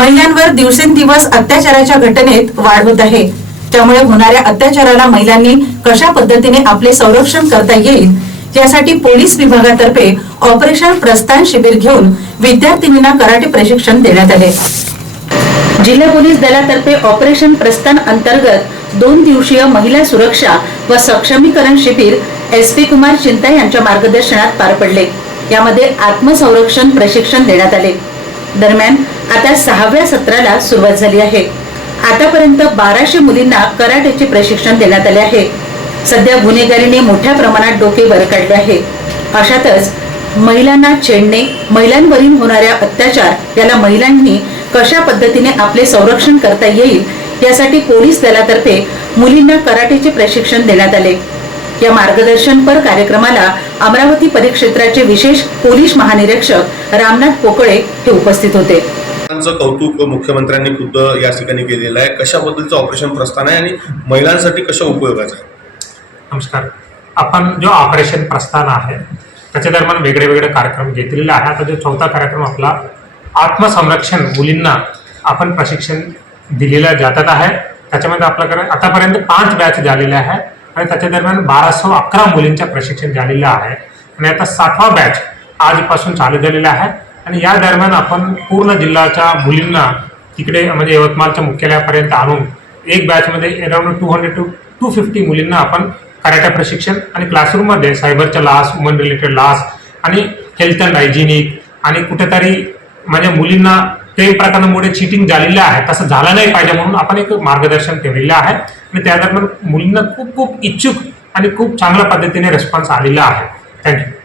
महिलांवर दिवसेंदिवस अत्याचाराच्या घटनेत वाढ होत आहे. त्यामुळे होणाऱ्या अत्याचाराला महिलांनी कशा पद्धतीने आपले संरक्षण करता येईल यासाठी पोलीस विभागातर्फे ऑपरेशन प्रस्थान शिबिर घेऊन विद्यार्थिनींना कराटे प्रशिक्षण देण्यात आले. जिल्हा पोलीस दलातर्फे ऑपरेशन प्रस्थान अंतर्गत दोन दिवसीय महिला सुरक्षा व सक्षमीकरण शिबिर एस पी कुमार चिंता यांच्या मार्गदर्शनात पार पडले. यामध्ये आत्मसंरक्षण प्रशिक्षण देण्यात आले. दरम्यान आता सहाव्या सत्राला सुरुवात झाली आहे. आतापर्यंत बाराशे मुलींना कराटेचे प्रशिक्षण देण्यात आले आहे. सध्या गुन्हेगारीने मोठ्या प्रमाणात डोके वर काढले आहे. अशातच महिलांना छेडणे महिलांवरील होणाऱ्या अत्याचार याला महिलांनी कशा पद्धतीने आपले संरक्षण करता येईल यासाठी पोलीस दलातर्फे मुलींना कराटेचे प्रशिक्षण देण्यात आले. या मार्गदर्शनपर कार्यक्रमाला अमरावती परिक्षेत्राचे विशेष पोलीस महानिरीक्षक रामनाथ पोकळे हे उपस्थित होते. महिलांचं कौतुक मुख्यमंत्र्यांनी खुद्द या ठिकाणी केलेलं आहे. कशा पद्धतीचं ऑपरेशन प्रस्थान आहे आणि महिलांसाठी कशा उपयोगाचं आहे? नमस्कार. आपण जो ऑपरेशन प्रस्थान आहे त्याच्या दरम्यान वेगळे वेगळे कार्यक्रम घेतलेले आहे आता जो चौथा कार्यक्रम आपला आत्मसंरक्षण मुलींना आपण प्रशिक्षण दिलेलं जातात आहे. त्याच्यामध्ये आपल्याकडे आतापर्यंत पाच बॅच झालेले आहे आणि त्याच्या दरम्यान बाराशे अकरा मुलींच्या प्रशिक्षण झालेलं आहे. आणि आता सातवा बॅच आजपासून चालू झालेला आहे. आणि या दरम्यान आपण पूर्ण जिल्ह्याच्या मुलींना तिकडे म्हणजे यवतमाळच्या मुख्यालयापर्यंत आणून एक बॅचमध्ये around two hundred two two fifty मुलींना आपण कराटे प्रशिक्षण आणि क्लासरूममध्ये सायबरच्या लास वुमन रिलेटेड लास आणि हेल्थ अँड हायजिनिक आणि कुठेतरी म्हणजे मुलींना काही प्रकारांमुळे चिटिंग झालेलं आहे तसं झालं नाही पाहिजे म्हणून आपण एक मार्गदर्शन ठेवलेलं आहे. आणि त्या दरम्यान मुलींना खूप खूप इच्छुक आणि खूप चांगल्या पद्धतीने रिस्पॉन्स आलेला आहे. थँक्यू